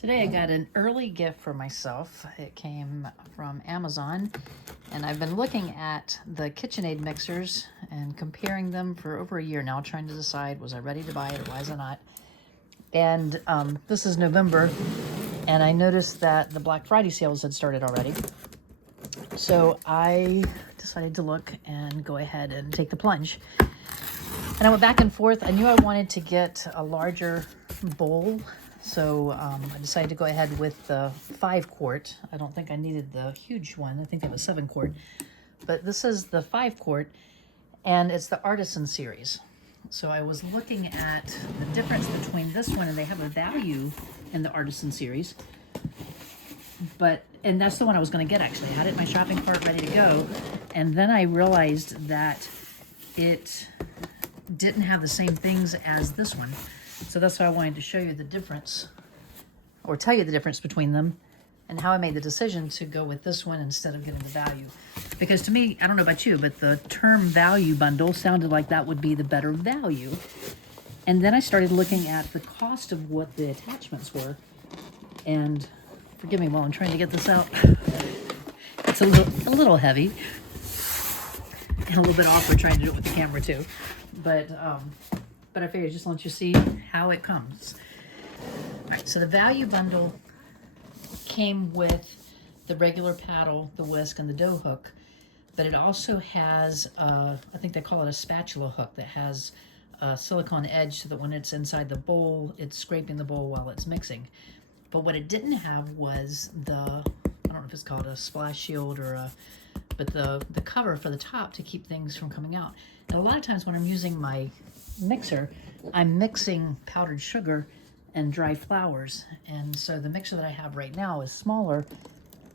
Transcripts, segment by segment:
Today I got an early gift for myself. It came from Amazon, and I've been looking at the KitchenAid mixers and comparing them for over a year now, trying to decide, was I ready to buy it or was I not? And this is November, and I noticed that the Black Friday sales had started already. So I decided to look and go ahead and take the plunge. And I went back and forth. I knew I wanted to get a larger bowl, so I decided to go ahead with the 5 quart. I don't think I needed the huge one. I think they have a 7 quart. But this is the 5 quart, and it's the Artisan series. So I was looking at the difference between this one, and they have a value in the Artisan series. And that's the one I was going to get, actually. I had it in my shopping cart ready to go. And then I realized that it didn't have the same things as this one. So that's why I wanted to show you the difference, or tell you the difference between them, and how I made the decision to go with this one instead of getting the value. Because to me, I don't know about you, but the term value bundle sounded like that would be the better value. And then I started looking at the cost of what the attachments were. And forgive me while I'm trying to get this out. It's a little heavy. And a little bit awkward trying to do it with the camera too. But I figured just let you see how it comes. All right, so the value bundle came with the regular paddle, the whisk, and the dough hook. But it also has, I think they call it a spatula hook that has a silicone edge so that when it's inside the bowl, it's scraping the bowl while it's mixing. But what it didn't have was I don't know if it's called a splash shield or but the cover for the top to keep things from coming out. And a lot of times when I'm using my mixer, I'm mixing powdered sugar and dry flours. And so the mixer that I have right now is smaller,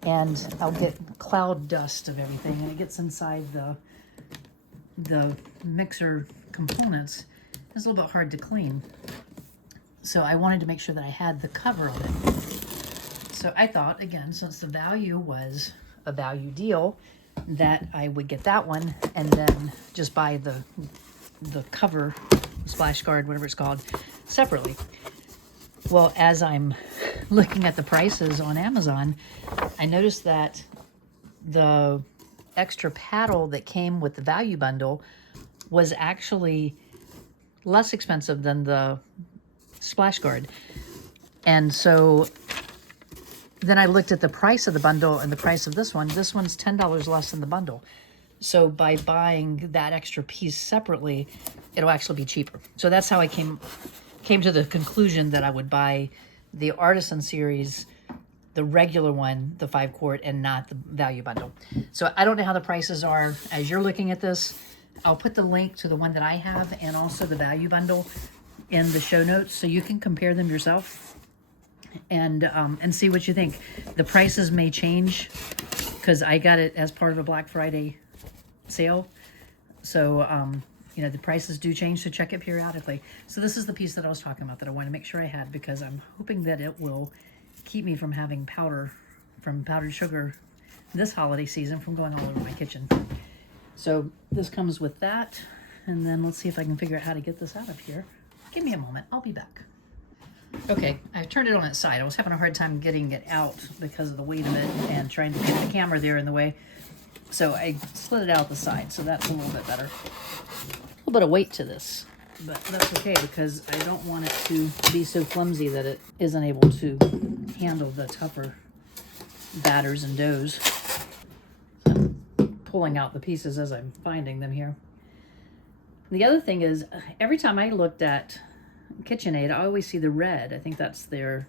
and I'll get cloud dust of everything, and it gets inside the mixer components. It's a little bit hard to clean. So I wanted to make sure that I had the cover on it. So I thought, again, since the value was a value deal, that I would get that one and then just buy the cover, splash guard, whatever it's called, separately. Well, as I'm looking at the prices on Amazon, I noticed that the extra paddle that came with the value bundle was actually less expensive than the splash guard. And so then I looked at the price of the bundle and the price of this one. This one's $10 less than the bundle. So by buying that extra piece separately, it'll actually be cheaper. So that's how I came to the conclusion that I would buy the Artisan series, the regular one, the 5 quart, and not the value bundle. So I don't know how the prices are as you're looking at this. I'll put the link to the one that I have and also the value bundle in the show notes so you can compare them yourself and see what you think. The prices may change because I got it as part of a Black Friday sale. So, the prices do change, so check it periodically. So this is the piece that I was talking about that I want to make sure I had, because I'm hoping that it will keep me from having powdered sugar this holiday season from going all over my kitchen. So this comes with that, and then let's see if I can figure out how to get this out of here. Give me a moment, I'll be back. Okay, I've turned it on its side. I was having a hard time getting it out because of the weight of it and trying to get the camera there in the way. So I slid it out the side, so that's a little bit better. A little bit of weight to this, but that's okay because I don't want it to be so flimsy that it isn't able to handle the tougher batters and doughs. So I'm pulling out the pieces as I'm finding them here. The other thing is, every time I looked at KitchenAid, I always see the red. I think that's their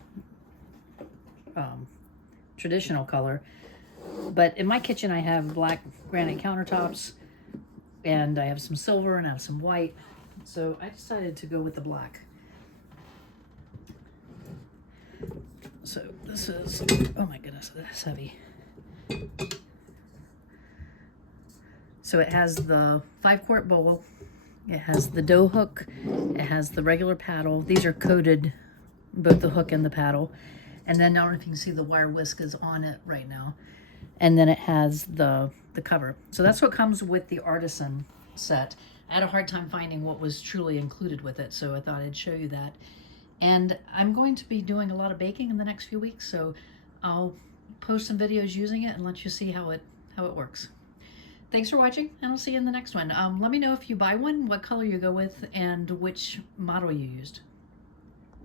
traditional color. But in my kitchen, I have black granite countertops, and I have some silver, and I have some white. So I decided to go with the black. So this is, oh my goodness, that's heavy. So it has the 5 quart bowl. It has the dough hook. It has the regular paddle. These are coated, both the hook and the paddle. And then I don't know if you can see the wire whisk is on it right now. And then it has the cover. So that's what comes with the Artisan set. I had a hard time finding what was truly included with it, so I thought I'd show you that. And I'm going to be doing a lot of baking in the next few weeks, so I'll post some videos using it and let you see how it works. Thanks for watching, and I'll see you in the next one. Let me know if you buy one, what color you go with, and which model you used.